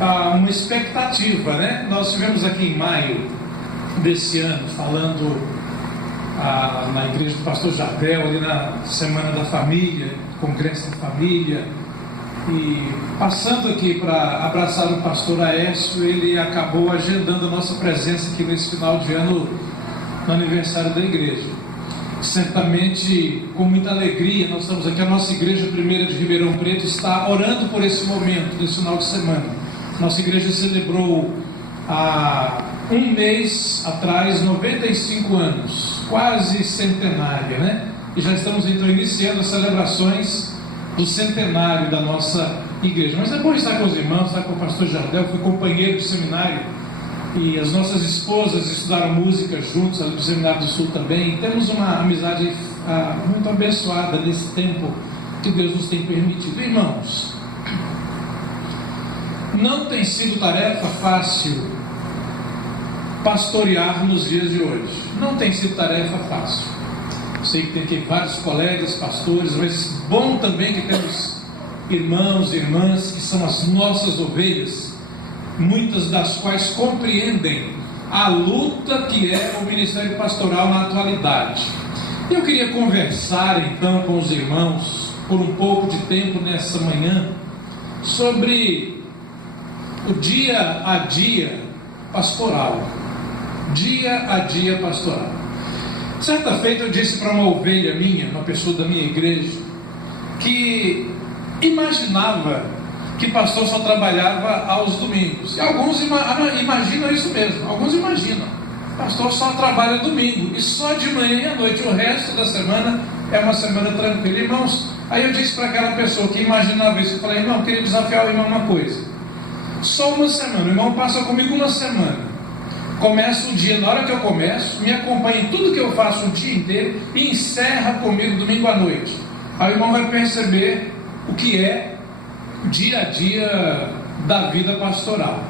uma expectativa, né? Nós tivemos aqui em maio desse ano falando na igreja do pastor Jardel, ali na Semana da Família, Congresso da Família, e passando aqui para abraçar o pastor Aécio, ele acabou agendando a nossa presença aqui nesse final de ano no aniversário da igreja. Certamente, com muita alegria, nós estamos aqui, a nossa igreja primeira de Ribeirão Preto está orando por esse momento, nesse final de semana. Nossa igreja celebrou há um mês atrás 95 anos, quase centenária, né? E já estamos então iniciando as celebrações do centenário da nossa igreja. Mas é bom estar com os irmãos, estar com o pastor Jardel, fui companheiro de seminário, e as nossas esposas estudaram música juntos ali do Seminário do Sul também. Temos uma amizade muito abençoada nesse tempo que Deus nos tem permitido. Irmãos, não tem sido tarefa fácil pastorear nos dias de hoje. Não tem sido tarefa fácil. Sei que tem aqui vários colegas pastores, mas bom também que temos irmãos e irmãs que são as nossas ovelhas, muitas das quais compreendem a luta que é o ministério pastoral na atualidade. Eu queria conversar então com os irmãos por um pouco de tempo nessa manhã sobre o dia a dia pastoral. Dia a dia pastoral. Certa feita eu disse para uma ovelha minha, uma pessoa da minha igreja, que imaginava que pastor só trabalhava aos domingos. E alguns imaginam isso mesmo. Alguns imaginam. Pastor só trabalha domingo. E só de manhã e à noite. O resto da semana é uma semana tranquila. Irmãos, aí eu disse para aquela pessoa que imaginava isso. Eu falei, irmão, eu queria desafiar o irmão uma coisa. Só uma semana. O irmão passa comigo uma semana. Começa o dia, na hora que eu começo, me acompanha em tudo que eu faço o dia inteiro e encerra comigo domingo à noite. Aí o irmão vai perceber o que é o dia a dia da vida pastoral.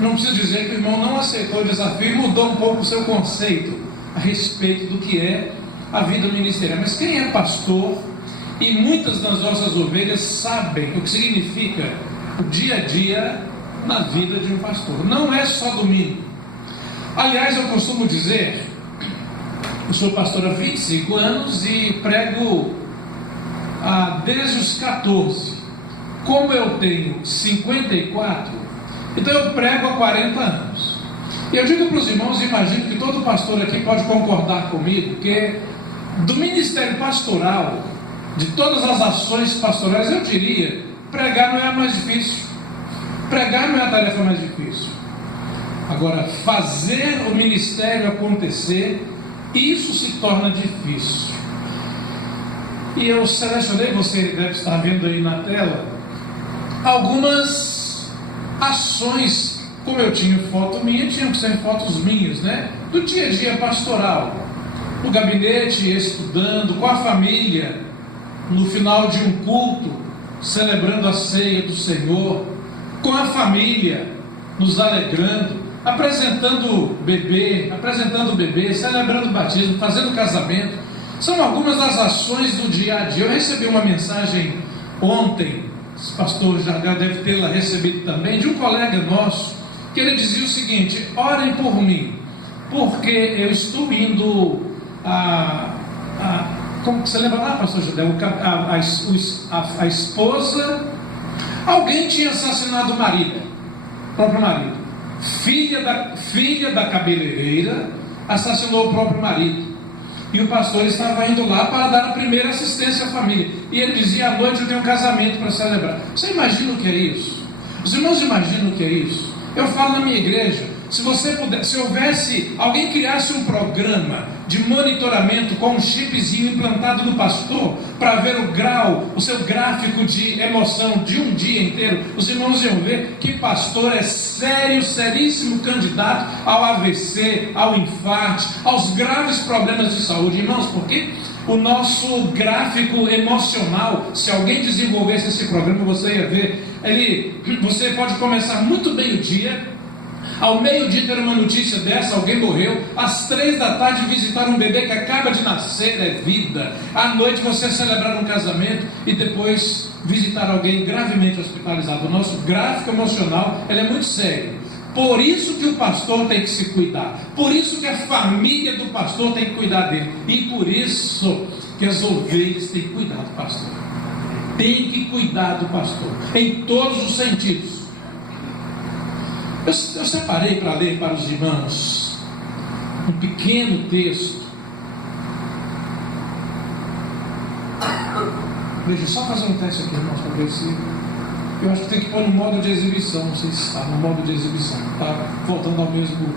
Não preciso dizer que o irmão não aceitou o desafio e mudou um pouco o seu conceito a respeito do que é a vida ministerial. Mas quem é pastor, e muitas das nossas ovelhas sabem o que significa o dia a dia na vida de um pastor. Não é só domingo. Aliás, eu costumo dizer, eu sou pastor há 25 anos e prego desde os 14. Como eu tenho 54, então eu prego há 40 anos. E eu digo para os irmãos, imagino que todo pastor aqui pode concordar comigo, que do ministério pastoral, de todas as ações pastorais, eu diria, pregar não é a mais difícil. Pregar não é a tarefa mais difícil. Agora, fazer o ministério acontecer, isso se torna difícil. E eu selecionei, você deve estar vendo aí na tela, algumas ações. Como eu tinha foto minha, tinham que ser fotos minhas, né? Do dia a dia pastoral, no gabinete, estudando, com a família, no final de um culto, celebrando a ceia do Senhor, com a família, nos alegrando, apresentando o bebê, celebrando o batismo, fazendo casamento. São algumas das ações do dia a dia. Eu recebi uma mensagem ontem, o pastor já deve tê-la recebido também, de um colega nosso, que ele dizia o seguinte: orem por mim, porque eu estou indo como que você lembra lá, pastor Judeu? A esposa, alguém tinha assassinado o marido, o próprio marido. Filha da cabeleireira assassinou o próprio marido. E o pastor estava indo lá para dar a primeira assistência à família. E ele dizia: à noite eu tenho um casamento para celebrar. Você imagina o que é isso? Os irmãos imaginam o que é isso? Eu falo na minha igreja, se houvesse, alguém criasse um programa de monitoramento com um chipzinho implantado no pastor, para ver o seu gráfico de emoção de um dia inteiro, os irmãos iam ver que pastor é seríssimo candidato ao AVC, ao infarto, aos graves problemas de saúde. Irmãos, por quê? O nosso gráfico emocional, se alguém desenvolvesse esse programa, você ia ver, você pode começar muito bem o dia, Ao meio-dia ter uma notícia dessa, alguém morreu. Às 3 da tarde visitar um bebê que acaba de nascer, é vida. À noite você celebrar um casamento e depois visitar alguém gravemente hospitalizado. O nosso gráfico emocional, ele é muito sério. Por isso que o pastor tem que se cuidar. Por isso que a família do pastor tem que cuidar dele. E por isso que as ovelhas têm que cuidar do pastor. Tem que cuidar do pastor, em todos os sentidos. Eu separei para ler para os irmãos um pequeno texto. Deixa eu só fazer um teste aqui, irmãos, para ver se... Eu acho que tem que pôr no modo de exibição. Não sei se está no modo de exibição. Está voltando ao mesmo...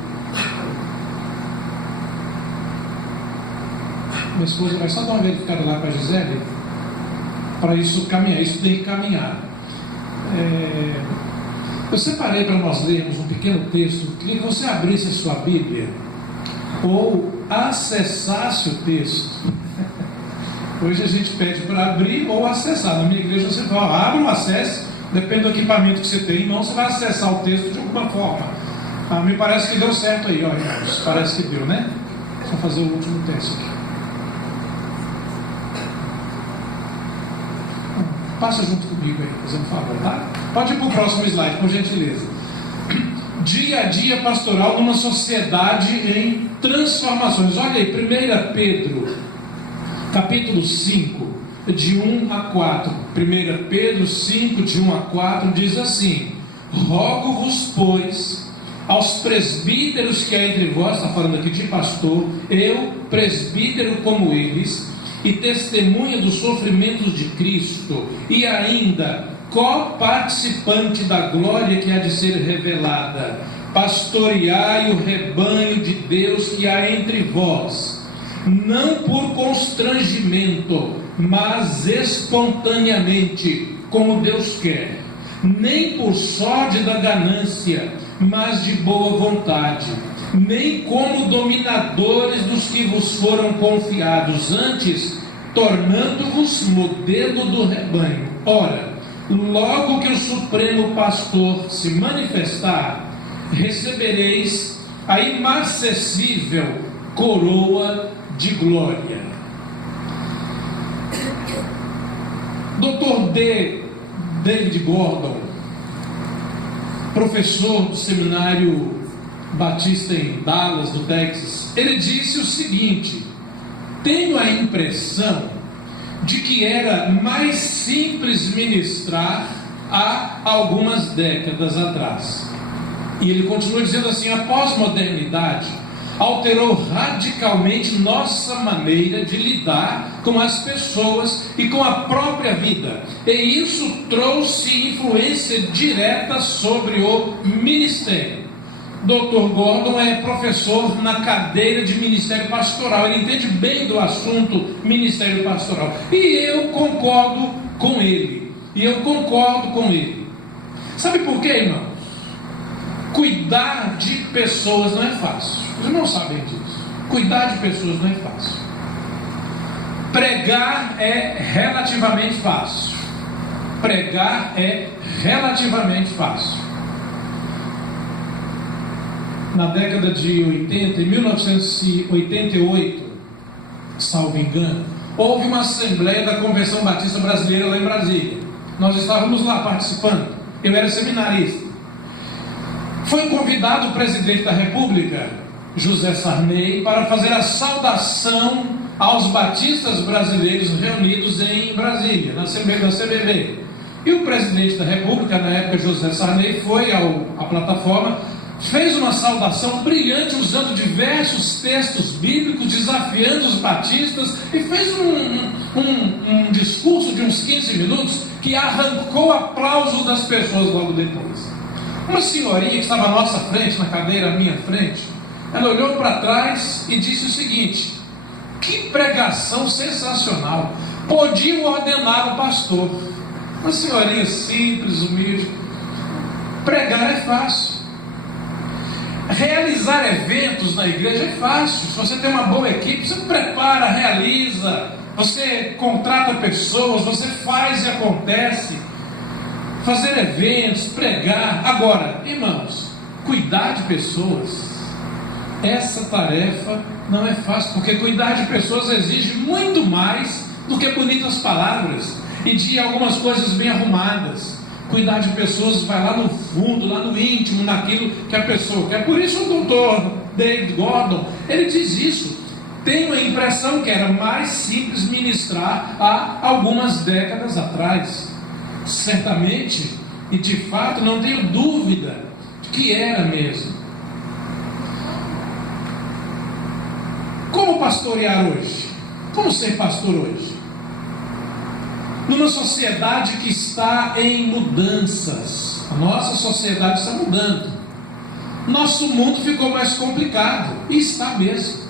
Minha esposa vai só dar uma verificada lá para a Gisele, para isso caminhar. Isso tem que caminhar. Eu separei para nós lermos um pequeno texto. Queria que você abrisse a sua Bíblia ou acessasse o texto. Hoje a gente pede para abrir ou acessar. Na minha igreja você fala, abra ou acesse, depende do equipamento que você tem, então você vai acessar o texto de alguma forma. Me parece que deu certo aí, ó, irmãos. Parece que deu, né? Vou fazer o último teste aqui. Passa junto comigo aí, fazendo um favor, tá? Pode ir para o próximo slide, por gentileza. Dia a dia pastoral numa sociedade em transformações. Olha aí, 1 Pedro, capítulo 5, de 1 a 4. 1 Pedro 5, de 1 a 4, diz assim: rogo-vos, pois, aos presbíteros que há entre vós, está falando aqui de pastor, eu, presbítero como eles, e testemunha dos sofrimentos de Cristo, e ainda coparticipante da glória que há de ser revelada, pastoreai o rebanho de Deus que há entre vós, não por constrangimento, mas espontaneamente, como Deus quer, nem por sórdida ganância, mas de boa vontade, nem como dominadores dos que vos foram confiados, antes tornando-vos modelo do rebanho. Ora, logo que o Supremo Pastor se manifestar, recebereis a imarcessível coroa de glória. Dr. David Gordon, professor do seminário batista em Dallas, do Texas, ele disse o seguinte: tenho a impressão de que era mais simples ministrar há algumas décadas atrás. E ele continua dizendo assim: a pós-modernidade alterou radicalmente nossa maneira de lidar com as pessoas e com a própria vida, e isso trouxe influência direta sobre o ministério. Dr. Gordon é professor na cadeira de Ministério Pastoral, ele entende bem do assunto Ministério Pastoral, e eu concordo com ele, Sabe por quê, irmãos? Cuidar de pessoas não é fácil, os irmãos sabem disso. Cuidar de pessoas não é fácil. Pregar é relativamente fácil. Na década de 80, em 1988, salvo engano, houve uma assembleia da Convenção Batista Brasileira lá em Brasília. Nós estávamos lá participando, eu era seminarista. Foi convidado o presidente da República, José Sarney, para fazer a saudação aos batistas brasileiros reunidos em Brasília, na CBB. E o presidente da República, na época José Sarney, foi à plataforma, fez uma saudação brilhante usando diversos textos bíblicos, desafiando os batistas, e fez um discurso de uns 15 minutos que arrancou aplauso das pessoas logo depois. Uma senhorinha que estava à nossa frente, na cadeira à minha frente, ela olhou para trás e disse o seguinte: que pregação sensacional, podiam ordenar o pastor. Uma senhorinha simples, humilde. Pregar é fácil. Realizar eventos na igreja é fácil. Se você tem uma boa equipe, você prepara, realiza, você contrata pessoas, você faz e acontece. Fazer eventos, pregar. Agora, irmãos, cuidar de pessoas, essa tarefa não é fácil, porque cuidar de pessoas exige muito mais do que bonitas palavras e de algumas coisas bem arrumadas. Cuidar de pessoas vai lá no fundo, lá no íntimo, naquilo que a pessoa quer. Por isso o doutor David Gordon, ele diz isso. Tenho a impressão que era mais simples ministrar há algumas décadas atrás. Certamente, e de fato, não tenho dúvida de que era mesmo. Como pastorear hoje? Como ser pastor hoje? Numa sociedade que está em mudanças. A nossa sociedade está mudando. Nosso mundo ficou mais complicado. E está mesmo.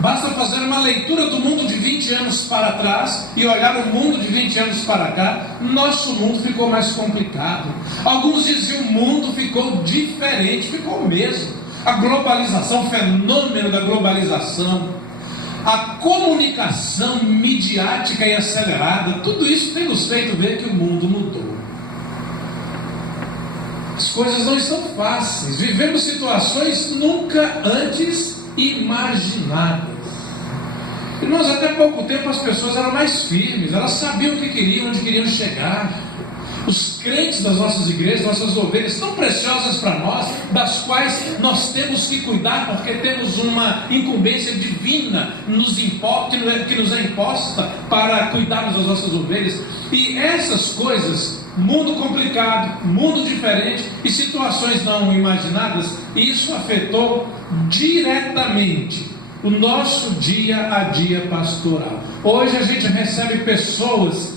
Basta fazer uma leitura do mundo de 20 anos para trás e olhar o mundo de 20 anos para cá. Nosso mundo ficou mais complicado. Alguns dizem que o mundo ficou diferente. Ficou o mesmo. A globalização, o fenômeno da globalização, a comunicação midiática e acelerada, tudo isso tem nos feito ver que o mundo mudou. As coisas não estão fáceis. Vivemos situações nunca antes imaginadas. Irmãos, até pouco tempo as pessoas eram mais firmes, elas sabiam o que queriam, onde queriam chegar. Os crentes das nossas igrejas, nossas ovelhas tão preciosas para nós, das quais nós temos que cuidar, porque temos uma incumbência divina que nos é imposta para cuidarmos das nossas ovelhas. E essas coisas, mundo complicado, mundo diferente e situações não imaginadas, isso afetou diretamente o nosso dia a dia pastoral. Hoje a gente recebe pessoas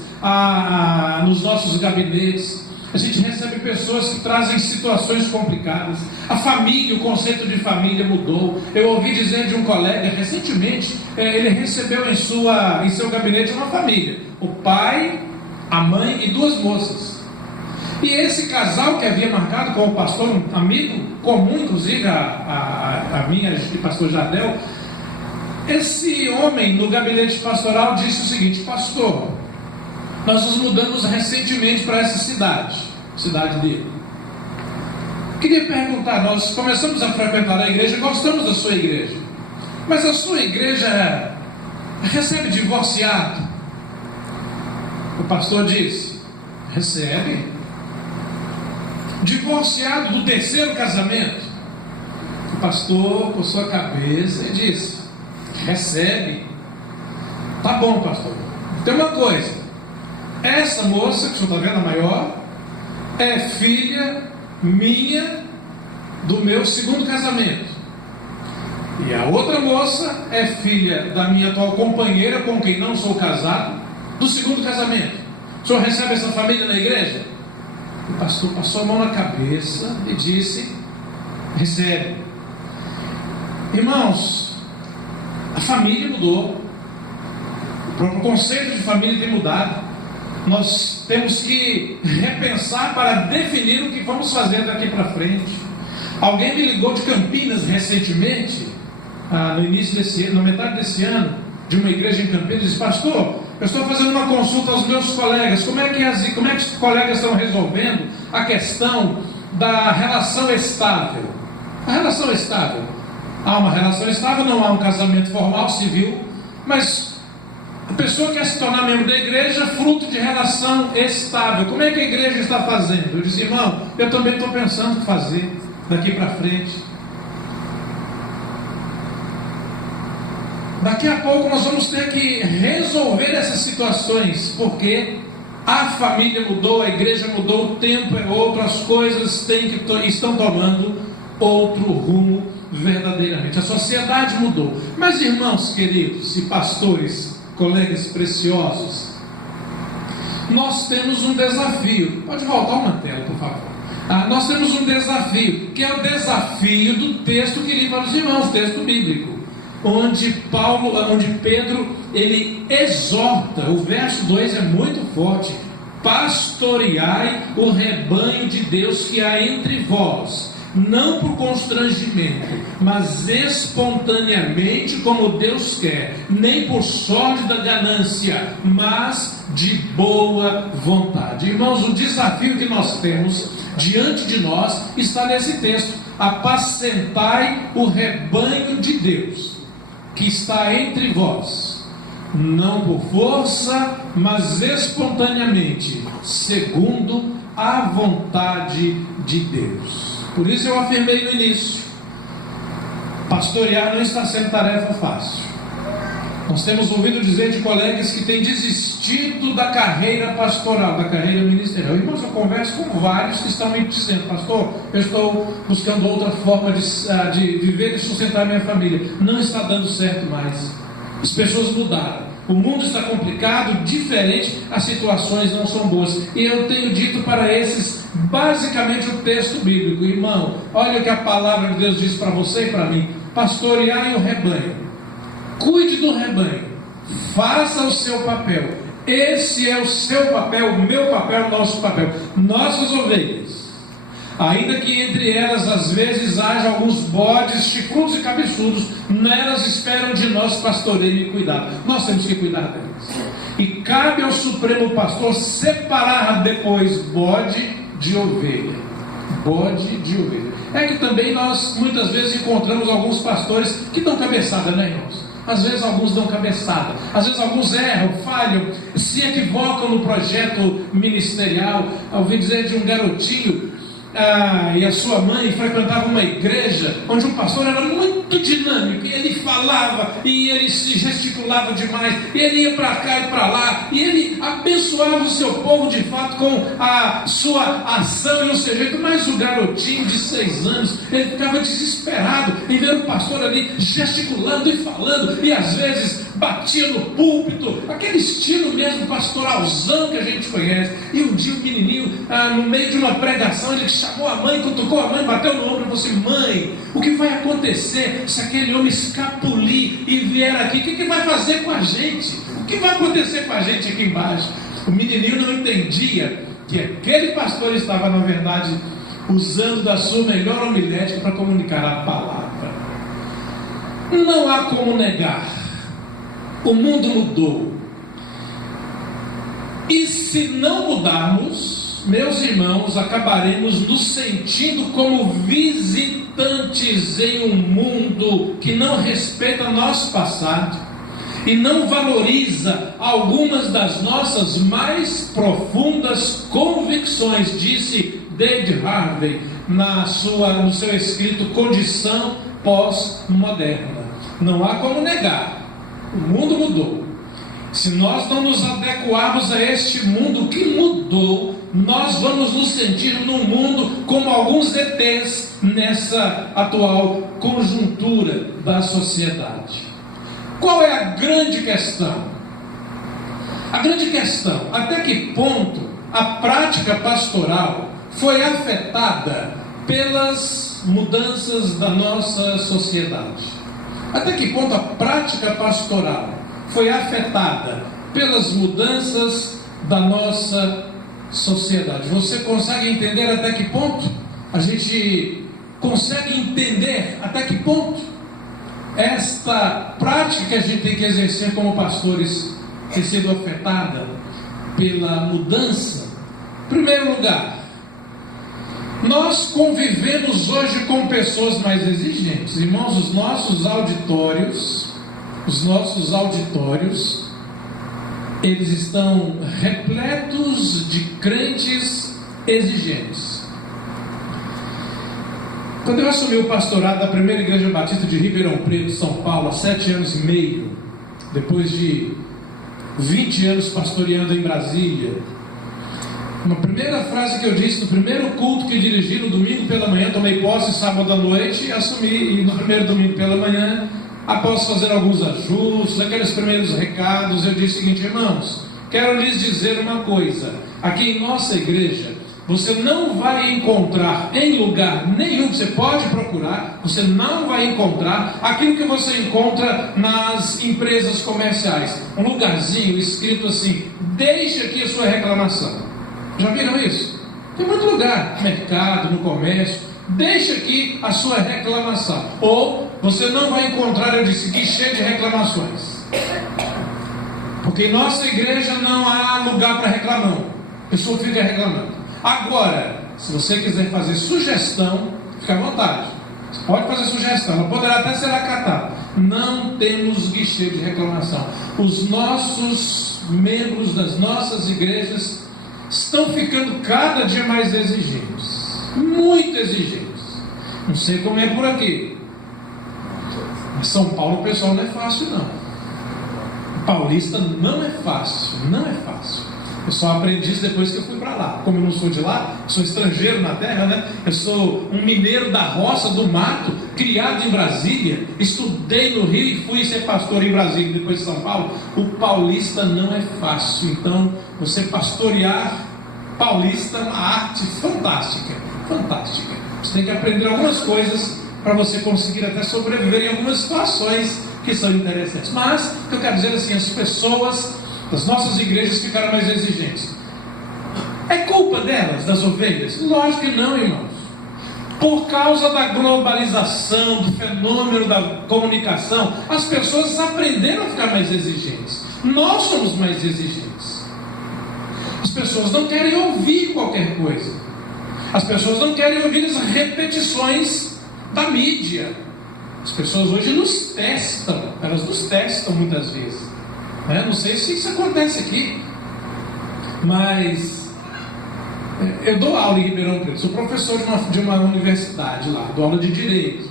nos nossos gabinetes, a gente recebe pessoas que trazem situações complicadas. A família, o conceito de família mudou. Eu ouvi dizer de um colega recentemente, ele recebeu em seu gabinete uma família, o pai, a mãe e 2 moças. E esse casal que havia marcado com o pastor, um amigo comum, inclusive a minha e pastor Jardel, esse homem no gabinete pastoral disse o seguinte: pastor, nós nos mudamos recentemente para essa cidade dele. Queria perguntar, nós começamos a frequentar a igreja, gostamos da sua igreja, mas a sua igreja recebe divorciado? O pastor disse: recebe. Divorciado do 3º casamento? O pastor coçou a cabeça e disse: recebe. Tá bom, pastor. Tem uma coisa: essa moça que o senhor está vendo, a maior, é filha minha do meu 2º casamento. E a outra moça é filha da minha atual companheira, com quem não sou casado, do 2º casamento. O senhor recebe essa família na igreja? O pastor passou a mão na cabeça e disse: recebe. Irmãos, a família mudou. O próprio conceito de família tem mudado. Nós temos que repensar para definir o que vamos fazer daqui para frente. Alguém me ligou de Campinas recentemente, no início desse ano, na metade desse ano, de uma igreja em Campinas, e disse: pastor, eu estou fazendo uma consulta aos meus colegas, como é que os colegas estão resolvendo a questão da relação estável? A relação estável. Há uma relação estável, não há um casamento formal, civil, mas a pessoa quer se tornar membro da igreja fruto de relação estável. Como é que a igreja está fazendo? Eu disse: irmão, eu também estou pensando em fazer daqui para frente. Daqui a pouco nós vamos ter que resolver essas situações, porque a família mudou, a igreja mudou, o tempo é outro, as coisas estão tomando outro rumo verdadeiramente. A sociedade mudou. Mas, irmãos queridos e pastores, colegas preciosos, nós temos um desafio. Pode voltar uma tela, por favor. Nós temos um desafio, que é o desafio do texto que li para os irmãos, texto bíblico, onde Pedro, ele exorta. O verso 2 é muito forte: pastoreai o rebanho de Deus que há entre vós, não por constrangimento, mas espontaneamente, como Deus quer, nem por sorte da ganância, mas de boa vontade. Irmãos, o desafio que nós temos diante de nós está nesse texto: apacentai o rebanho de Deus, que está entre vós, não por força, mas espontaneamente, segundo a vontade de Deus. Por isso eu afirmei no início: pastorear não está sendo tarefa fácil. Nós temos ouvido dizer de colegas que têm desistido da carreira pastoral, da carreira ministerial. Irmãos, eu converso com vários que estão me dizendo: pastor, eu estou buscando outra forma de viver e sustentar minha família. Não está dando certo mais. As pessoas mudaram. O mundo está complicado, diferente, as situações não são boas. E eu tenho dito para esses, basicamente, o texto bíblico: irmão, olha o que a palavra de Deus diz para você e para mim: pastoreai o rebanho. Cuide do rebanho, faça o seu papel. Esse é o seu papel, o meu papel, o nosso papel. Nossas ovelhas, ainda que entre elas às vezes haja alguns bodes, chifrudos e cabeçudos, elas esperam de nós pastoreio e cuidado. Nós temos que cuidar delas. E cabe ao Supremo Pastor separar depois bode de ovelha. Bode de ovelha. É que também nós muitas vezes encontramos alguns pastores que dão cabeçada, né, irmãos? Às vezes alguns dão cabeçada, às vezes alguns erram, falham, se equivocam no projeto ministerial. Ouvi dizer de um garotinho, e a sua mãe frequentava uma igreja onde o pastor era muito dinâmico, e ele falava, e ele se gesticulava demais, e ele ia para cá e para lá, e ele abençoava o seu povo de fato com a sua ação e o seu jeito. Mas o garotinho de 6 anos, ele ficava desesperado em ver o pastor ali gesticulando e falando, e às vezes batia no púlpito, aquele estilo mesmo pastoralzão que a gente conhece. E um dia o menininho, no meio de uma pregação, ele chamou a mãe, cutucou a mãe, bateu no ombro e falou assim: mãe, o que vai acontecer se aquele homem escapulir e vier aqui? O que vai fazer com a gente? O que vai acontecer com a gente aqui embaixo? O menininho não entendia que aquele pastor estava, na verdade, usando da sua melhor homilética para comunicar a palavra. Não há como negar, o mundo mudou. E se não mudarmos, meus irmãos, acabaremos nos sentindo como visitantes em um mundo que não respeita nosso passado e não valoriza algumas das nossas mais profundas convicções, disse David Harvey no seu escrito Condição Pós-Moderna. Não há como negar, o mundo mudou. Se nós não nos adequarmos a este mundo que mudou, nós vamos nos sentir num mundo como alguns ETs nessa atual conjuntura da sociedade. Qual é a grande questão? A grande questão: até que ponto a prática pastoral foi afetada pelas mudanças da nossa sociedade? Até que ponto a prática pastoral foi afetada pelas mudanças da nossa sociedade? Você consegue entender até que ponto? A gente consegue entender até que ponto esta prática que a gente tem que exercer como pastores tem sido afetada pela mudança? Em primeiro lugar, nós convivemos hoje com pessoas mais exigentes. Irmãos, os nossos auditórios, eles estão repletos de crentes exigentes. Quando eu assumi o pastorado da primeira igreja batista de Ribeirão Preto, São Paulo, há 7 anos e meio, depois de 20 anos pastoreando em Brasília, uma primeira frase que eu disse no primeiro culto que dirigi no domingo pela manhã, tomei posse sábado à noite e assumi, e no primeiro domingo pela manhã, após fazer alguns ajustes, aqueles primeiros recados, eu disse o seguinte: irmãos, quero lhes dizer uma coisa, aqui em nossa igreja, você não vai encontrar em lugar nenhum, você pode procurar, você não vai encontrar aquilo que você encontra nas empresas comerciais, um lugarzinho escrito assim: deixe aqui a sua reclamação. Já viram isso? Tem muito lugar, no mercado, no comércio, deixe aqui a sua reclamação. Ou você não vai encontrar, eu disse, guichê de reclamações, porque em nossa igreja não há lugar para reclamão, a pessoa fica reclamando. Agora, Se você quiser fazer sugestão, fica à vontade. Você pode fazer sugestão, ela poderá até ser acatada. Não temos guichê de reclamação. Os nossos membros das nossas igrejas estão ficando cada dia mais exigentes. Muito exigentes. Não sei como é por aqui. Mas São Paulo, o pessoal, não é fácil, não. Paulista não é fácil. Não é fácil. Eu só aprendi isso depois que eu fui para lá. Como eu não sou de lá, sou estrangeiro na terra, né? Eu sou um mineiro da roça, do mato, criado em Brasília, estudei no Rio e fui ser pastor em Brasília, depois de São Paulo. O paulista não é fácil. Então, você pastorear paulista é uma arte fantástica. Fantástica. Você tem que aprender algumas coisas para você conseguir até sobreviver em algumas situações que são interessantes. Mas, o que eu quero dizer assim, as pessoas das nossas igrejas ficaram mais exigentes. É culpa delas, das ovelhas? Lógico que não, irmãos. Por causa da globalização, do fenômeno da comunicação, as pessoas aprenderam a ficar mais exigentes. Nós somos mais exigentes. As pessoas não querem ouvir qualquer coisa. As pessoas não querem ouvir as repetições da mídia. As pessoas hoje nos testam. Elas nos testam muitas vezes. Não sei se isso acontece aqui, mas eu dou aula em Ribeirão Preto, sou professor de uma universidade lá, dou aula de Direito.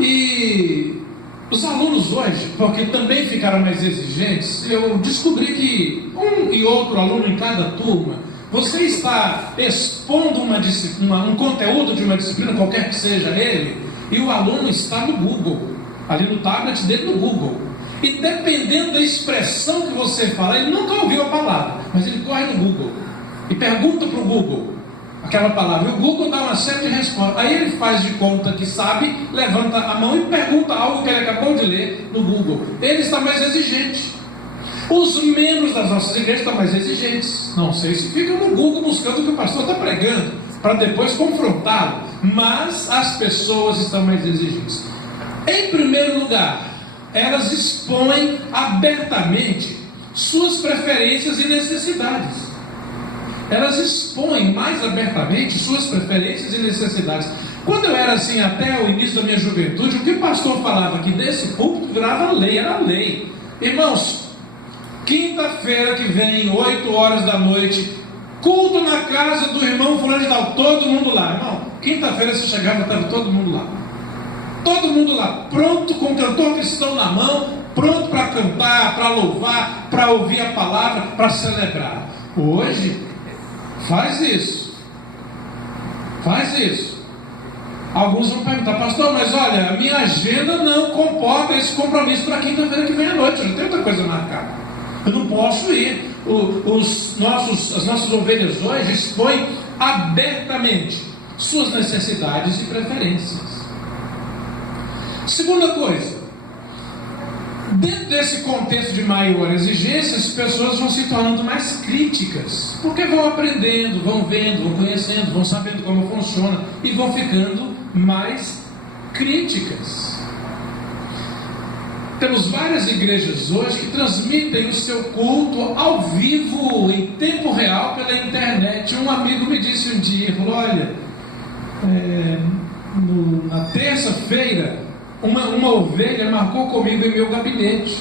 E os alunos hoje, porque também ficaram mais exigentes, eu descobri que um e outro aluno em cada turma, você está expondo um conteúdo de uma disciplina, qualquer que seja ele, e o aluno está no Google, ali no tablet dele no Google. E dependendo da expressão que você fala, ele nunca ouviu a palavra, mas ele corre no Google e pergunta para o Google aquela palavra. E o Google dá uma série de respostas. Aí ele faz de conta que sabe, levanta a mão e pergunta algo que ele acabou de ler no Google. Ele está mais exigente. Os membros das nossas igrejas estão mais exigentes. Não sei se ficam no Google buscando o que o pastor está pregando, para depois confrontá-lo. Mas as pessoas estão mais exigentes. Em primeiro lugar, elas expõem abertamente suas preferências e necessidades. Elas expõem mais abertamente suas preferências e necessidades. Quando eu era assim, até o início da minha juventude, o que o pastor falava aqui desse púlpito virava lei, era lei. Irmãos, quinta-feira que vem, 8 horas da noite, culto na casa do irmão fulano de tal, todo mundo lá. Irmão, quinta-feira você chegava, estava todo mundo lá. Todo mundo lá, pronto, com o cantor cristão na mão, pronto para cantar, para louvar, para ouvir a palavra, para celebrar. Hoje, faz isso. Faz isso. Alguns vão perguntar, pastor, mas olha, a minha agenda não comporta esse compromisso para quinta-feira que vem à noite, eu não tenho outra coisa marcada. Eu não posso ir. As nossas ovelhas hoje expõem abertamente suas necessidades e preferências. Segunda coisa, dentro desse contexto de maior exigência, as pessoas vão se tornando mais críticas, porque vão aprendendo, vão vendo, vão conhecendo, vão sabendo como funciona e vão ficando mais críticas. Temos várias igrejas hoje que transmitem o seu culto ao vivo, em tempo real, pela internet. Um amigo me disse um dia, falou, olha, na terça-feira, uma ovelha marcou comigo em meu gabinete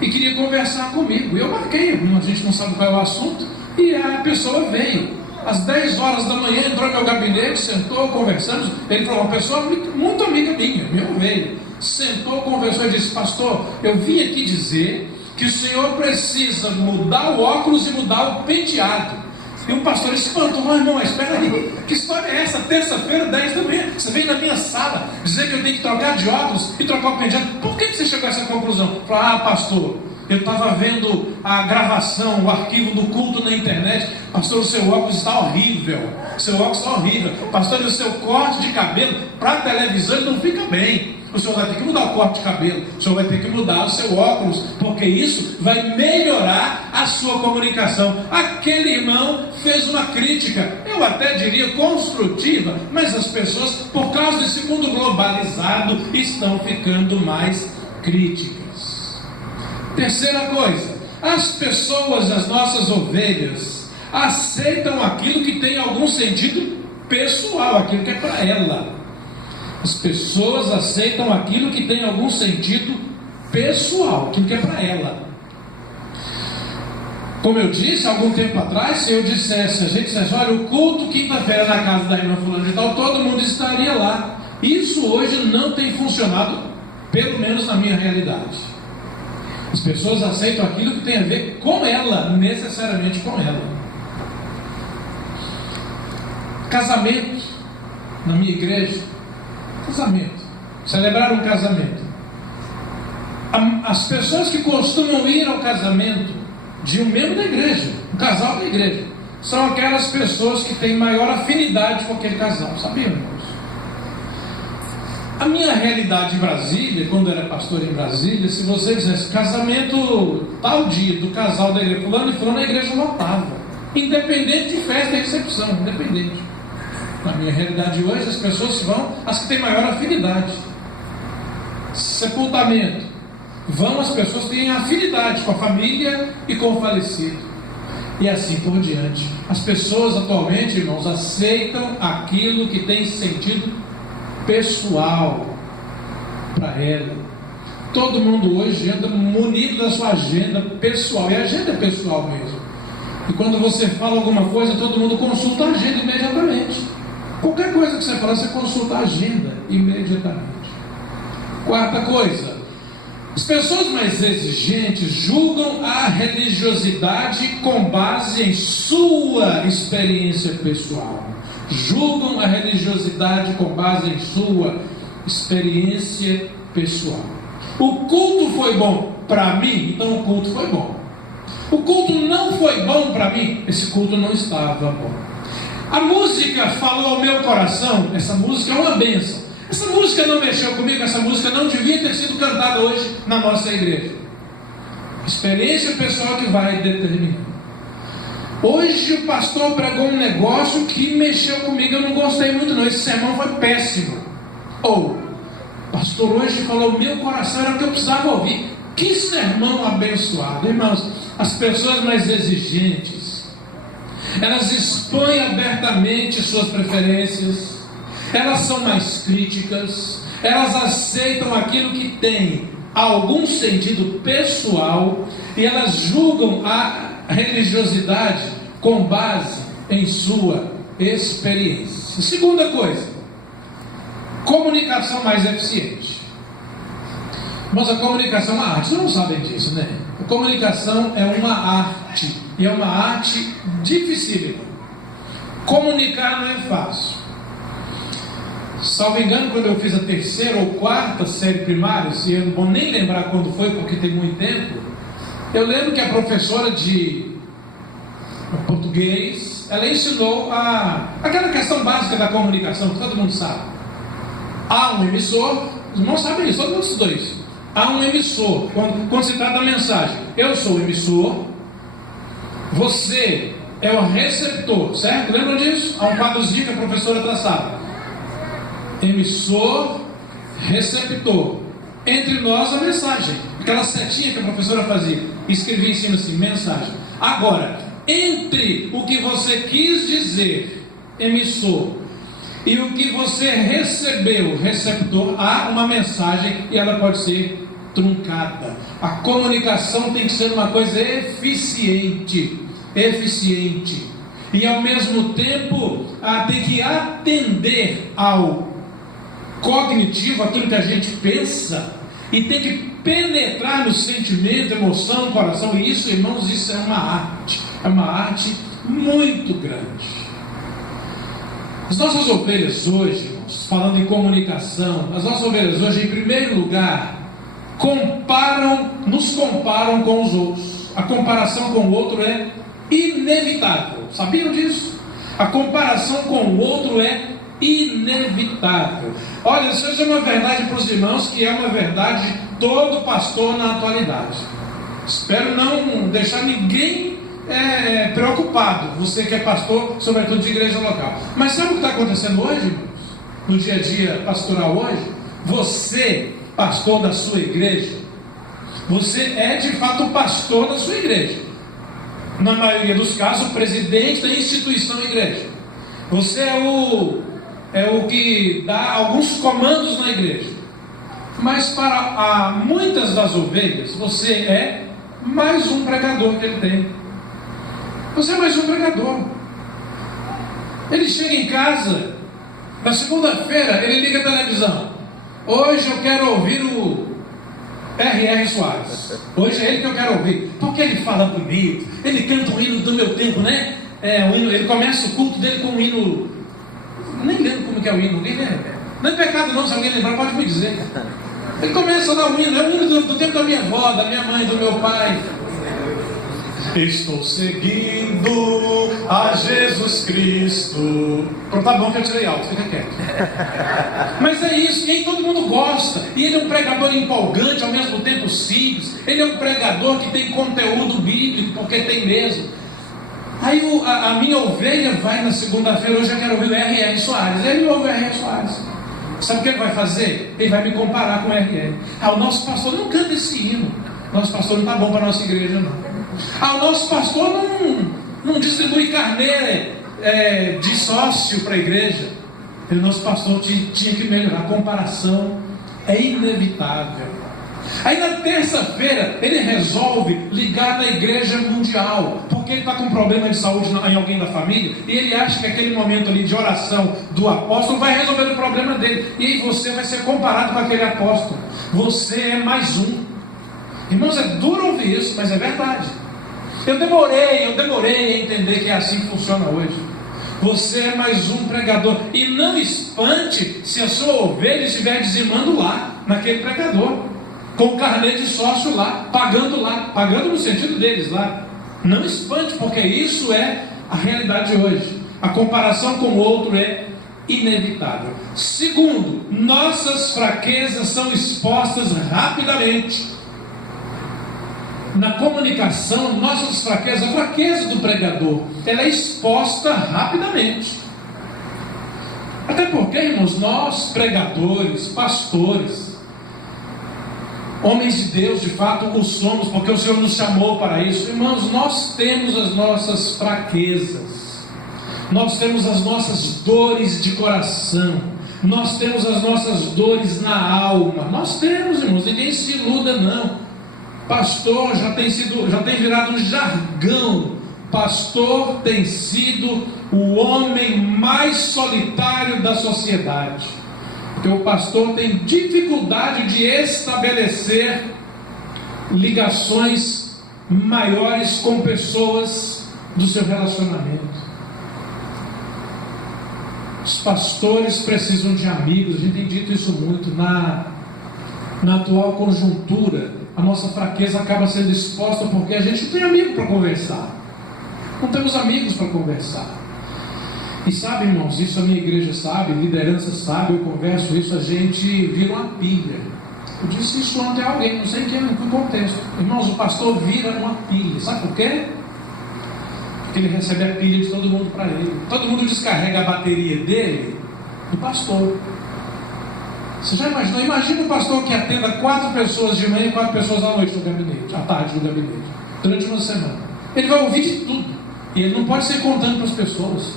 e queria conversar comigo. Eu marquei, a gente não sabe qual é o assunto, e a pessoa veio. Às 10 horas da manhã entrou no meu gabinete, sentou, conversamos. Ele falou, uma pessoa muito amiga minha ovelha. Sentou, conversou e disse, pastor, eu vim aqui dizer que o senhor precisa mudar o óculos e mudar o penteado. E o pastor espantou, mas irmão, espera aí, que história é essa? Terça-feira, 10 da manhã, você vem na minha sala dizer que eu tenho que trocar de óculos e trocar o penteado. Por que você chegou a essa conclusão? Falei, pastor, eu estava vendo a gravação, o arquivo do culto na internet. Pastor, o seu óculos está horrível. Seu óculos está horrível. Pastor, e o seu corte de cabelo para a televisão ele não fica bem. O senhor vai ter que mudar o corte de cabelo, o senhor vai ter que mudar o seu óculos, porque isso vai melhorar a sua comunicação. Aquele irmão fez uma crítica, eu até diria construtiva, mas as pessoas, por causa desse mundo globalizado, estão ficando mais críticas. Terceira coisa, as pessoas, as nossas ovelhas, aceitam aquilo que tem algum sentido pessoal, aquilo que é para ela. As pessoas aceitam aquilo que tem algum sentido pessoal, aquilo que é para ela. Como eu disse algum tempo atrás, se eu dissesse, a gente dissesse, olha, o culto quinta-feira na casa da irmã fulana de tal, todo mundo estaria lá. Isso hoje não tem funcionado, pelo menos na minha realidade. As pessoas aceitam aquilo que tem a ver com ela, necessariamente com ela. Casamento, na minha igreja, casamento, celebrar um casamento. As pessoas que costumam ir ao casamento de um membro da igreja, um casal da igreja, são aquelas pessoas que têm maior afinidade com aquele casal, sabiam, irmãos? A minha realidade em Brasília, quando eu era pastor em Brasília, se você dissesse casamento tal dia do casal da igreja, fulano e fulano, a igreja lotava, independente de festa e recepção, independente. Na minha realidade hoje, as pessoas vão as que têm maior afinidade. Sepultamento, vão as pessoas que têm afinidade com a família e com o falecido, e assim por diante. As pessoas atualmente, irmãos, aceitam aquilo que tem sentido pessoal para ela. Todo mundo hoje anda munido da sua agenda pessoal, e a agenda é pessoal mesmo. E quando você fala alguma coisa, todo mundo consulta a agenda imediatamente. Qualquer coisa que você fala, você consulta a agenda imediatamente. Quarta coisa, as pessoas mais exigentes julgam a religiosidade com base em sua experiência pessoal. Julgam a religiosidade com base em sua experiência pessoal. O culto foi bom para mim, então o culto foi bom. O culto não foi bom para mim, esse culto não estava bom. A música falou ao meu coração, essa música é uma bênção. Essa música não mexeu comigo, essa música não devia ter sido cantada hoje na nossa igreja. Experiência pessoal que vai determinar. Hoje o pastor pregou um negócio que mexeu comigo, eu não gostei muito não, esse sermão foi péssimo. Ou, o pastor hoje falou, meu coração era o que eu precisava ouvir. Que sermão abençoado. Irmãos, as pessoas mais exigentes, elas expõem abertamente suas preferências, elas são mais críticas, elas aceitam aquilo que tem algum sentido pessoal, e elas julgam a religiosidade com base em sua experiência. Segunda coisa, comunicação mais eficiente. Mas a comunicação é uma arte, vocês não sabem disso, né? A comunicação é uma arte, e é uma arte dificílima. Comunicar não é fácil. Salvo engano, quando eu fiz a terceira ou quarta série primária, se eu não vou nem lembrar quando foi, porque tem muito tempo, eu lembro que a professora de português, ela ensinou aquela questão básica da comunicação, que todo mundo sabe. Há um emissor, os irmãos sabem isso, todo mundo estudou isso. Há um emissor, quando se trata da mensagem, eu sou o emissor, você é o receptor, certo? Lembram disso? Há um quadrozinho que a professora traçava. Emissor, receptor. Entre nós a mensagem, aquela setinha que a professora fazia, escrevia em cima assim, mensagem. Agora, entre o que você quis dizer, emissor, e o que você recebeu, receptor, há uma mensagem e ela pode ser truncada. A comunicação tem que ser uma coisa eficiente, e ao mesmo tempo tem que atender ao cognitivo, aquilo que a gente pensa, e tem que penetrar no sentimento, emoção, coração. E isso, irmãos, isso é uma arte muito grande. As nossas ovelhas hoje, irmãos, falando em comunicação, as nossas ovelhas hoje, em primeiro lugar, nos comparam com os outros. A comparação com o outro é inevitável. Sabiam disso? A comparação com o outro é inevitável. Olha, isso é uma verdade para os irmãos, que é uma verdade de todo pastor na atualidade. Espero não deixar ninguém preocupado, você que é pastor, sobretudo de igreja local. Mas sabe o que está acontecendo hoje, irmãos? No dia a dia pastoral hoje? Você, pastor da sua igreja, você é de fato o pastor da sua igreja. na maioria dos casos, o presidente da instituição igreja. Você é o que dá alguns comandos na igreja. Mas para muitas das ovelhas, você é mais um pregador que ele tem. Você é mais um pregador. Ele chega em casa, na segunda-feira, ele liga a televisão. Hoje eu quero ouvir o R.R. Soares. Hoje é ele que eu quero ouvir. Porque ele fala bonito. Ele canta o hino do meu tempo, né? O hino, ele começa o culto dele com um hino. Nem lembro como que é o hino. Ninguém lembra. Não é pecado não, se alguém lembrar pode me dizer. Ele começa a dar um hino. É o hino do tempo da minha avó, da minha mãe, do meu pai. Estou seguindo a Jesus Cristo. Pronto, tá bom que eu tirei alto, fica quieto. Mas é isso, e aí todo mundo gosta. E ele é um pregador empolgante, ao mesmo tempo simples. Ele é um pregador que tem conteúdo bíblico, porque tem mesmo. Aí a minha ovelha vai na segunda-feira, hoje eu quero ouvir o R.R. Soares. Ele ouve o R.R. Soares. Sabe o que ele vai fazer? Ele vai me comparar com o R.R. O nosso pastor não canta esse hino. Nosso pastor não está bom para a nossa igreja, não. O nosso pastor não distribui carnê de sócio para a igreja. O nosso pastor tinha que melhorar. A comparação é inevitável. Aí na terça-feira ele resolve ligar na igreja mundial, porque ele está com um problema de saúde em alguém da família, e ele acha que aquele momento ali de oração do apóstolo vai resolver o problema dele. E aí você vai ser comparado com aquele apóstolo. Você é mais um. Irmãos, é duro ouvir isso, mas é verdade. Eu demorei a entender que é assim que funciona hoje. Você é mais um pregador. E não espante se a sua ovelha estiver dizimando lá, naquele pregador, com o carnê de sócio lá, pagando no sentido deles lá. Não espante, porque isso é a realidade de hoje. A comparação com o outro é inevitável. Segundo, nossas fraquezas são expostas rapidamente. Na comunicação, nossas fraquezas, a fraqueza do pregador, ela é exposta rapidamente. Até porque, irmãos, nós pregadores, pastores, homens de Deus, de fato o somos, porque o Senhor nos chamou para isso. Irmãos, nós temos as nossas fraquezas, nós temos as nossas dores de coração, nós temos as nossas dores na alma. Nós temos, irmãos, ninguém se iluda não. Pastor já tem virado um jargão. Pastor tem sido o homem mais solitário da sociedade, porque o pastor tem dificuldade de estabelecer ligações maiores com pessoas do seu relacionamento. Os pastores precisam de amigos. A gente tem dito isso muito. Na atual conjuntura, a nossa fraqueza acaba sendo exposta porque a gente não tem amigo para conversar. Não temos amigos para conversar. E sabe, irmãos, isso a minha igreja sabe, liderança sabe, eu converso isso, a gente vira uma pilha. Eu disse isso ontem a alguém, não sei quem, em que contexto. Irmãos, o pastor vira uma pilha. Sabe por quê? Porque ele recebe a pilha de todo mundo para ele. Todo mundo descarrega a bateria dele do pastor. Você já imaginou? Imagina um pastor que atenda 4 pessoas de manhã e 4 pessoas à noite no gabinete, à tarde no gabinete, durante uma semana. Ele vai ouvir de tudo. E ele não pode ser contando para as pessoas.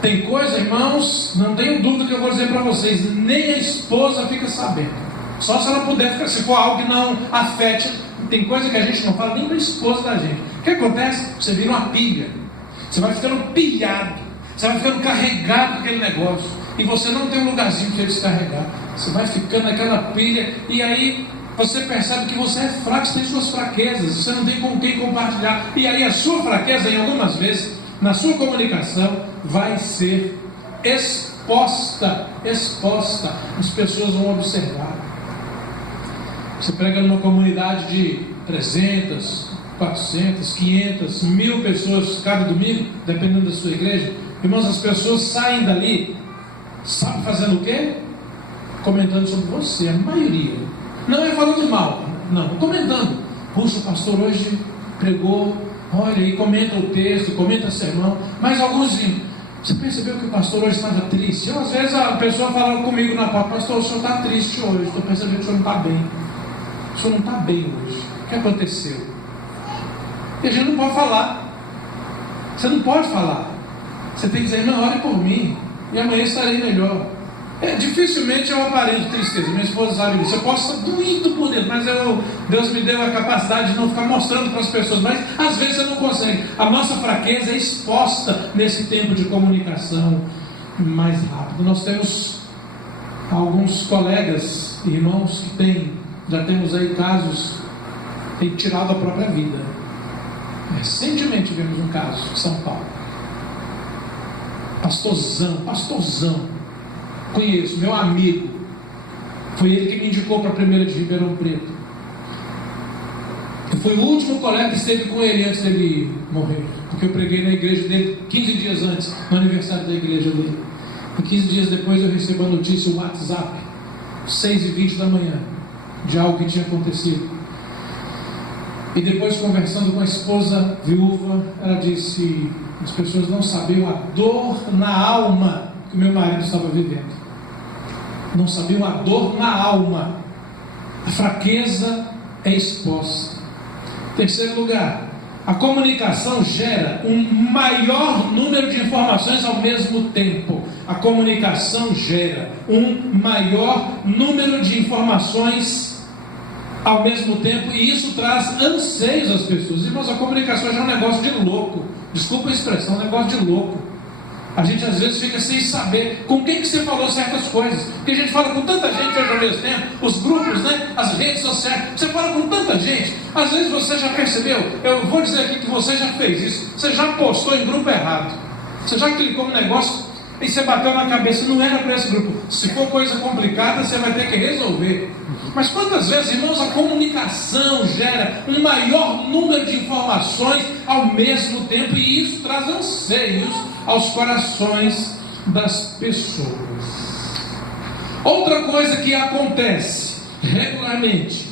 Tem coisa, irmãos, não tenho dúvida que eu vou dizer para vocês, nem a esposa fica sabendo. Só se ela puder ficar, se for algo que não afete. Tem coisa que a gente não fala nem para a esposa da gente. O que acontece? Você vira uma pilha. Você vai ficando pilhado. Você vai ficando carregado com aquele negócio. E você não tem um lugarzinho para descarregar. Você vai ficando naquela pilha. E aí você percebe que você é fraco, você tem suas fraquezas. Você não tem com quem compartilhar. E aí a sua fraqueza, em algumas vezes, na sua comunicação, vai ser exposta. As pessoas vão observar. Você prega numa comunidade de 300, 400, 500, 1000 pessoas cada domingo, dependendo da sua igreja. Irmãos, as pessoas saem dali, sabe fazendo o quê? Comentando sobre você, a maioria. Não é falando mal, não, comentando. Puxa, o pastor hoje pregou, olha, e comenta o texto, comenta o sermão. Mas alguns dizem, você percebeu que o pastor hoje estava triste? Às vezes a pessoa fala comigo na porta, pastor, o senhor está triste hoje, estou percebendo que o senhor não está bem. O senhor não está bem hoje. O que aconteceu? E a gente não pode falar. Você não pode falar. Você tem que dizer, não, ore por mim, e amanhã estarei melhor. Dificilmente eu aparento tristeza. Minha esposa sabe disso. Eu posso estar doído por dentro, mas Deus me deu a capacidade de não ficar mostrando para as pessoas. Mas às vezes você não consegue. A nossa fraqueza é exposta nesse tempo de comunicação mais rápido. Nós temos alguns colegas, irmãos que já temos aí casos, têm tirado a própria vida. Recentemente tivemos um caso em São Paulo. Pastorzão. Conheço, meu amigo. Foi ele que me indicou para a primeira de Ribeirão Preto. Eu fui o último colega que esteve com ele antes dele morrer. Porque eu preguei na igreja dele 15 dias antes, no aniversário da igreja dele. E 15 dias depois eu recebo a notícia, o WhatsApp, 6h20 da manhã, de algo que tinha acontecido. E depois, conversando com a esposa viúva, ela disse: as pessoas não sabiam a dor na alma que meu marido estava vivendo. Não sabiam a dor na alma. A fraqueza é exposta. Terceiro lugar, a comunicação gera um maior número de informações ao mesmo tempo. A comunicação gera um maior número de informações ao mesmo tempo, e isso traz anseios às pessoas. Irmãos, a comunicação já é um negócio de louco. Desculpa a expressão, um negócio de louco. A gente às vezes fica sem saber com quem que você falou certas coisas. Porque a gente fala com tanta gente hoje ao mesmo tempo, os grupos, as redes sociais, você fala com tanta gente. Às vezes você já percebeu, eu vou dizer aqui que você já fez isso, você já postou em grupo errado, você já clicou no negócio e você bateu na cabeça, não era para esse grupo. Se for coisa complicada, você vai ter que resolver. Mas quantas vezes, irmãos, a comunicação gera um maior número de informações ao mesmo tempo, e isso traz anseios aos corações das pessoas. Outra coisa que acontece regularmente,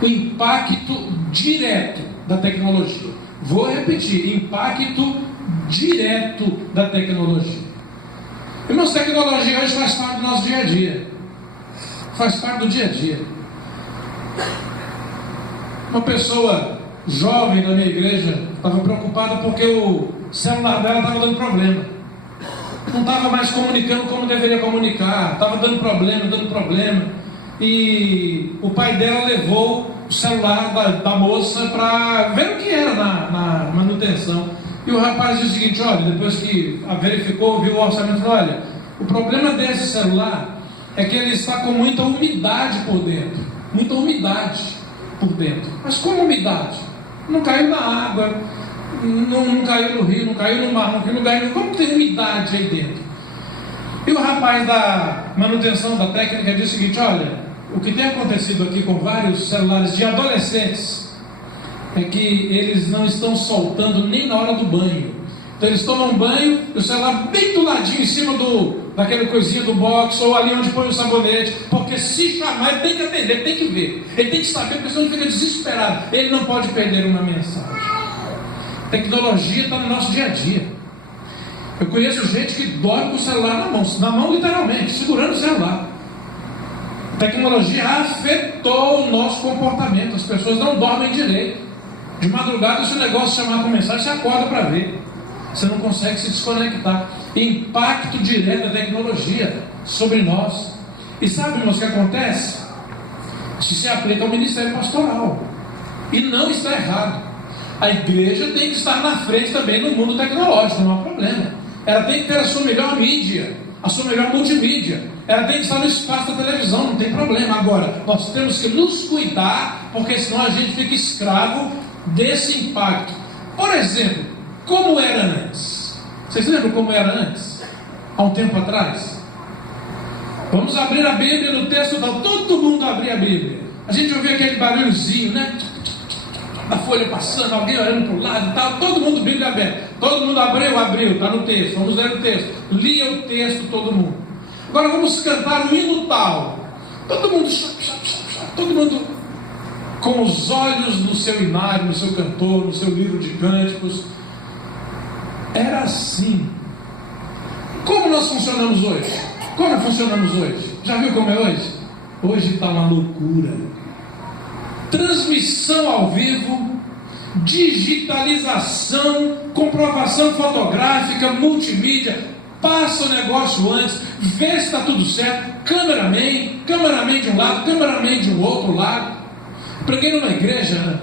o impacto direto da tecnologia. Vou repetir, impacto direto da tecnologia. Irmãos, tecnologia hoje faz parte do nosso dia a dia. Faz parte do dia a dia. Uma pessoa jovem da minha igreja estava preocupada porque o celular dela estava dando problema. Não estava mais comunicando como deveria comunicar. Estava dando problema. E o pai dela levou o celular da moça para ver o que era na manutenção. E o rapaz disse o seguinte: olha, depois que verificou, viu o orçamento, falou: olha, o problema desse celular é que ele está com muita umidade por dentro. Muita umidade por dentro. Mas como umidade? Não caiu na água, não caiu no rio, não caiu no mar, não caiu no lugar nenhum. Como tem umidade aí dentro? E o rapaz da manutenção da técnica disse o seguinte: olha, o que tem acontecido aqui com vários celulares de adolescentes é que eles não estão soltando nem na hora do banho. Então eles tomam banho e o celular bem do ladinho, em cima daquela coisinha do box, ou ali onde põe o sabonete, porque se chamar ele tem que atender, tem que ver, ele tem que saber, porque senão ele fica desesperado, ele não pode perder uma mensagem. Tecnologia está no nosso dia a dia. Eu conheço gente que dorme com o celular na mão literalmente, segurando o celular. A tecnologia afetou o nosso comportamento, as pessoas não dormem direito. De madrugada, se o negócio chamar com mensagem, você acorda para ver. Você não consegue se desconectar. Impacto direto da tecnologia sobre nós. E sabe, irmãos, o que acontece? Isso se aplica ao ministério pastoral. E não está errado. A igreja tem que estar na frente também no mundo tecnológico, não há problema. Ela tem que ter a sua melhor mídia, a sua melhor multimídia. Ela tem que estar no espaço da televisão, não tem problema. Agora, nós temos que nos cuidar, porque senão a gente fica escravo desse impacto. Por exemplo, como era antes? Vocês lembram como era antes? Há um tempo atrás? Vamos abrir a Bíblia no texto, todo mundo abria a Bíblia. A gente ouvia aquele barulhozinho, né? A folha passando, alguém olhando para o lado e tal, todo mundo Bíblia aberta. Todo mundo abriu, está no texto, vamos ler o texto. Lia o texto todo mundo. Agora vamos cantar o hino tal. Todo mundo, todo mundo com os olhos no seu inário, no seu cantor, no seu livro de cânticos. Era assim. Como nós funcionamos hoje? Como funcionamos hoje? Já viu como é hoje? Hoje está uma loucura. Transmissão ao vivo, digitalização, comprovação fotográfica, multimídia, passa o negócio antes, vê se está tudo certo, cameraman de um lado, cameraman de um outro lado. Preguei numa igreja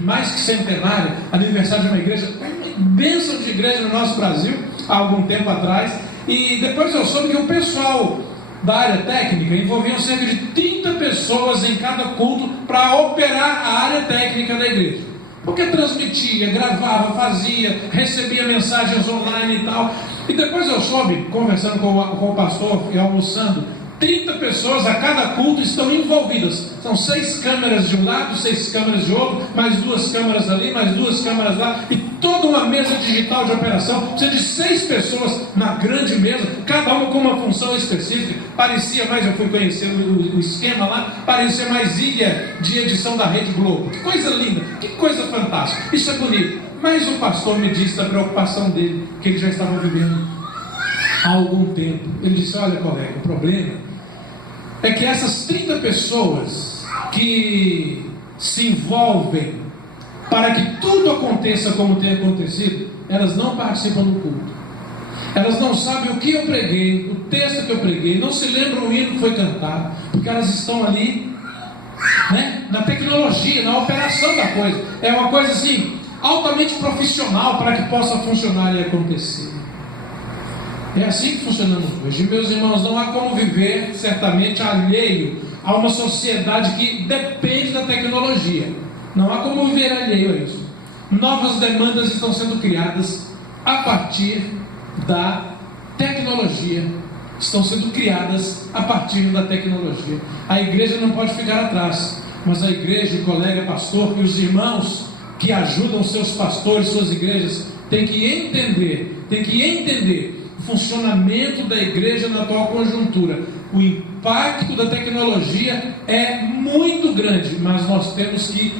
mais que centenária, aniversário de uma igreja, bênção de igreja no nosso Brasil, há algum tempo atrás, e depois eu soube que o pessoal da área técnica envolviam cerca de 30 pessoas em cada culto para operar a área técnica da igreja, porque transmitia, gravava, fazia, recebia mensagens online e tal. E depois eu soube, conversando com o pastor e almoçando, 30 pessoas a cada culto estão envolvidas. São 6 câmeras de um lado, 6 câmeras de outro, mais 2 câmeras ali, mais 2 câmeras lá, e toda uma mesa digital de operação. Precisa de 6 pessoas na grande mesa, cada uma com uma função específica. Parecia mais, eu fui conhecer o esquema lá, parecia mais ilha de edição da Rede Globo. Que coisa linda, que coisa fantástica. Isso é bonito. Mas o pastor me disse da preocupação dele, que ele já estava vivendo há algum tempo. Ele disse: olha, colega, o problema é que essas 30 pessoas que se envolvem para que tudo aconteça como tem acontecido, elas não participam do culto. Elas não sabem o que eu preguei, o texto que eu preguei, não se lembram o hino que foi cantado, porque elas estão ali, né, na tecnologia, na operação da coisa. É uma coisa assim, altamente profissional para que possa funcionar e acontecer. É assim que funcionamos hoje, meus irmãos. Não há como viver certamente alheio a uma sociedade que depende da tecnologia. Não há como viver alheio a isso. Novas demandas estão sendo criadas a partir da tecnologia. Estão sendo criadas a partir da tecnologia. A igreja não pode ficar atrás, mas a igreja, o colega pastor e os irmãos que ajudam seus pastores, suas igrejas, têm que entender o funcionamento da igreja na atual conjuntura. O impacto da tecnologia é muito grande, mas nós temos que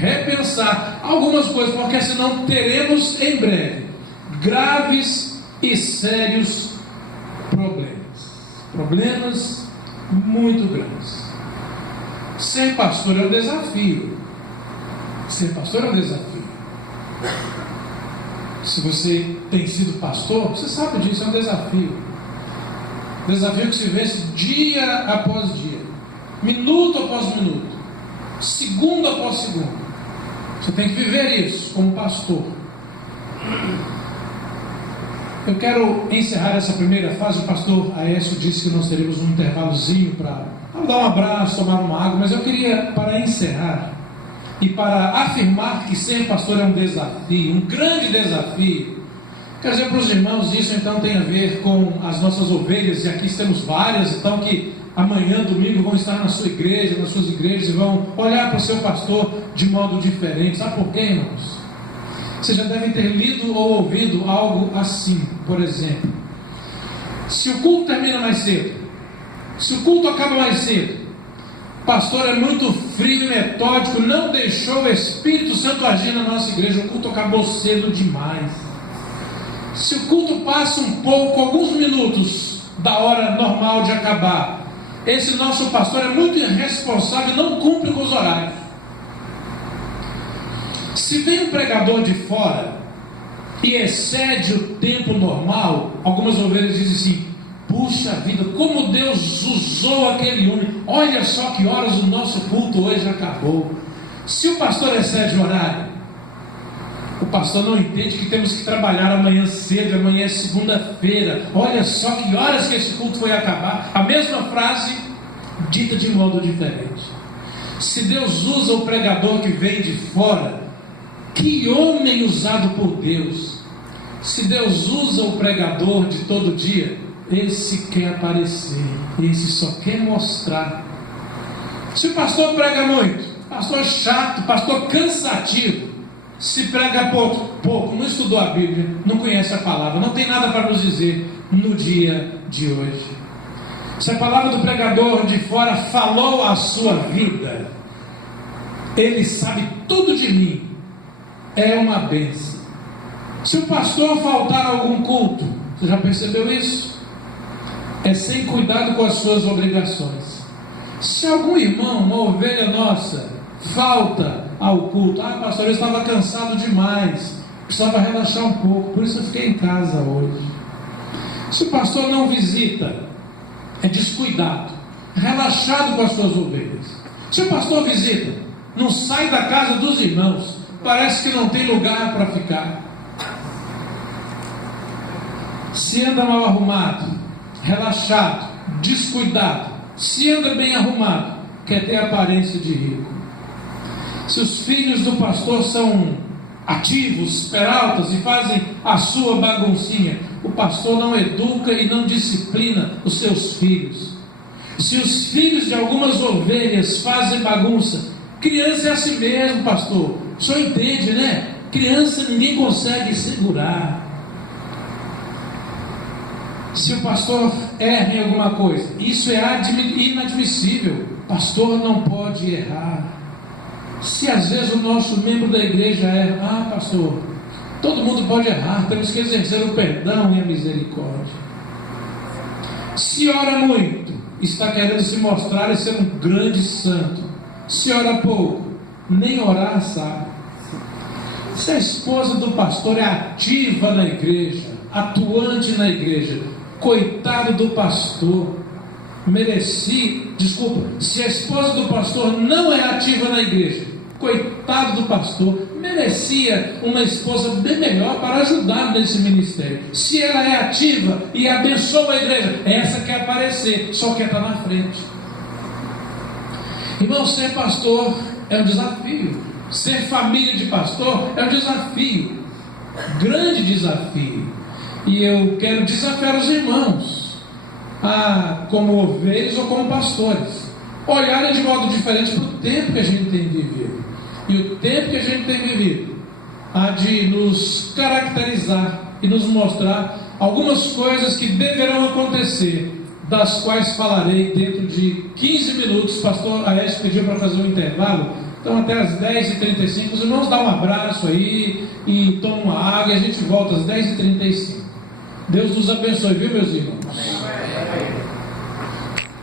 repensar algumas coisas, porque senão teremos em breve graves e sérios problemas muito grandes. Ser pastor é um desafio. Se você tem sido pastor, você sabe disso, é um desafio. Desafio que se vence dia após dia, minuto após minuto, segundo após segundo. Você tem que viver isso como pastor. Eu quero encerrar essa primeira fase. O pastor Aécio disse que nós teremos um intervalozinho para dar um abraço, tomar uma água, mas eu queria, para encerrar e para afirmar que ser pastor é um desafio, um grande desafio. Quer dizer para os irmãos, isso então tem a ver com as nossas ovelhas, e aqui temos várias, então, que amanhã, domingo, vão estar na sua igreja, nas suas igrejas, e vão olhar para o seu pastor de modo diferente. Sabe por quê, irmãos? Vocês já devem ter lido ou ouvido algo assim, por exemplo: se o culto termina mais cedo, se o culto acaba mais cedo, o pastor é muito frio e metódico, não deixou o Espírito Santo agir na nossa igreja, o culto acabou cedo demais. Se o culto passa um pouco, alguns minutos da hora normal de acabar, esse nosso pastor é muito irresponsável e não cumpre com os horários. Se vem um pregador de fora e excede o tempo normal, algumas ovelhas dizem assim: puxa vida, como Deus usou aquele homem, olha só que horas o nosso culto hoje acabou. Se o pastor excede o horário, o pastor não entende que temos que trabalhar amanhã cedo, amanhã é segunda-feira, olha só que horas que esse culto foi acabar. A mesma frase dita de modo diferente. Se Deus usa o pregador que vem de fora, que homem usado por Deus. Se Deus usa o pregador de todo dia, esse quer aparecer, esse só quer mostrar. Se o pastor prega muito, pastor chato, pastor cansativo, se prega pouco, não estudou a Bíblia, não conhece a palavra, não tem nada para nos dizer no dia de hoje. Se a palavra do pregador de fora falou a sua vida, ele sabe tudo de mim, é uma bênção. Se o pastor faltar a algum culto, você já percebeu isso? É sem cuidado com as suas obrigações. Se algum irmão, uma ovelha nossa, falta ao culto. Ah, pastor, eu estava cansado demais, precisava relaxar um pouco, por isso eu fiquei em casa hoje. Se o pastor não visita, é descuidado, relaxado com as suas ovelhas. Se o pastor visita, não sai da casa dos irmãos, parece que não tem lugar para ficar. Se anda mal arrumado, relaxado, descuidado, se anda bem arrumado, quer ter aparência de rico. Se os filhos do pastor são ativos, peraltas e fazem a sua baguncinha, o pastor não educa e não disciplina os seus filhos. Se os filhos de algumas ovelhas fazem bagunça, criança é assim mesmo, pastor. O senhor entende, né? Criança ninguém consegue segurar. Se o pastor erra em alguma coisa, isso é inadmissível. Pastor não pode errar. Se às vezes o nosso membro da igreja erra, pastor, todo mundo pode errar, temos que exercer o perdão e a misericórdia. Se ora muito, está querendo se mostrar e ser um grande santo. Se ora pouco, nem orar sabe. Se a esposa do pastor é ativa na igreja, atuante na igreja, coitado do pastor, se a esposa do pastor não é ativa na igreja, coitado do pastor, merecia uma esposa bem melhor para ajudar nesse ministério. Se ela é ativa e abençoa a igreja, essa quer aparecer, só quer estar na frente. Irmão, ser pastor é um desafio, ser família de pastor é um desafio, grande desafio. E eu quero desafiar os irmãos como ovelhas ou como pastores, olharem de modo diferente para o tempo que a gente tem vivido. E o tempo que a gente tem vivido há de nos caracterizar e nos mostrar algumas coisas que deverão acontecer, das quais falarei dentro de 15 minutos. O pastor Aécio pediu para fazer um intervalo, então até as 10h35, os irmãos dão um abraço aí e tomam uma água e a gente volta às 10h35. Deus nos abençoe, viu, meus irmãos?